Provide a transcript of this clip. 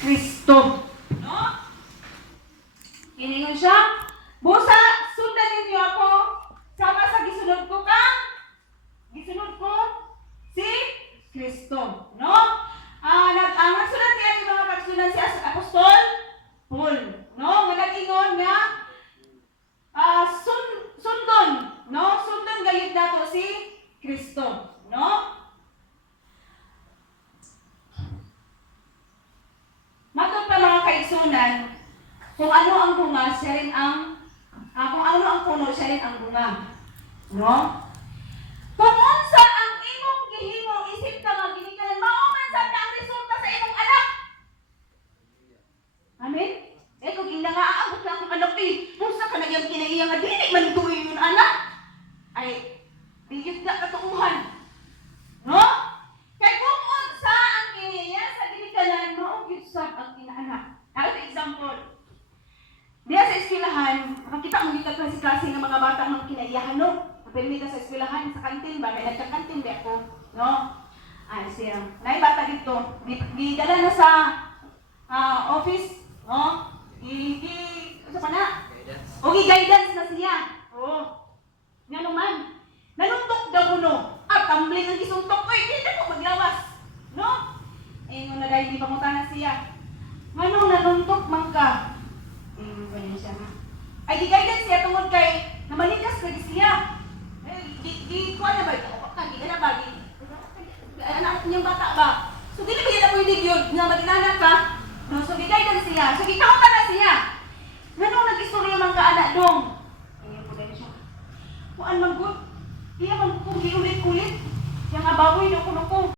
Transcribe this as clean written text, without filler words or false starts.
Kristo. No? Iningon siya, busa, sundan ninyo ako, sama sa gisunod ko ka, gisunod ko si Kristo. No? Nagsulat niya yung mga pagsunan siya sa Apostol Paul. No? Nag-ingon nga, sundon. No? Sundon gayud nato si Kristo. No? Matod pa mga kaigsunan, kung ano ang bunga, siya rin ang kung ano ang puno, siya rin ang bunga. No? Kung unsa ang imong gihimo, isip ka nga ginikanan, mauman sa ang resulta sa imong anak. Amen? Kung ginangaabot na akong anak, unsa ka na yung kinaiya nga, dili man tuwi yun anak. Ay, bigit na katuuhan. No? Kaya kung unsa ang kinaiya sa ginikanan, maugit sa ang kinaanak. Ito example. Diya sa eskwelahan, makakita mo dito klase-klase ng mga bata ng kinaiyahan, no? Napirmita sa eskwelahan, sa kantin ba? May nagkakantin ba ako? No? Ay, siya. Bata dito. Gidala na sa office, no? Ano pa na? O, guidance na siya. O. Nga naman. Nanuntok daw ko, no? Tumbling ang isuntok ko, hindi ko maglawas. No? Nung dahil di pangutangan siya. Manong nanuntok man ka? Ganyan siya na. Ay, di-guidance siya tungkol kay namalikas na siya. Kuha na ba ito? Di ka na ba? Anak niyang bata ba? So, di na ba yan ako yung yun na mag-inanak ka? No, so, di-guidance siya. So, ikaw na siya. Manong nag-istorya man ka anak dong? Ganyan po dahil siya. Kuan man good? Iya man po, giulit-ulit. Yang ababoy na ko.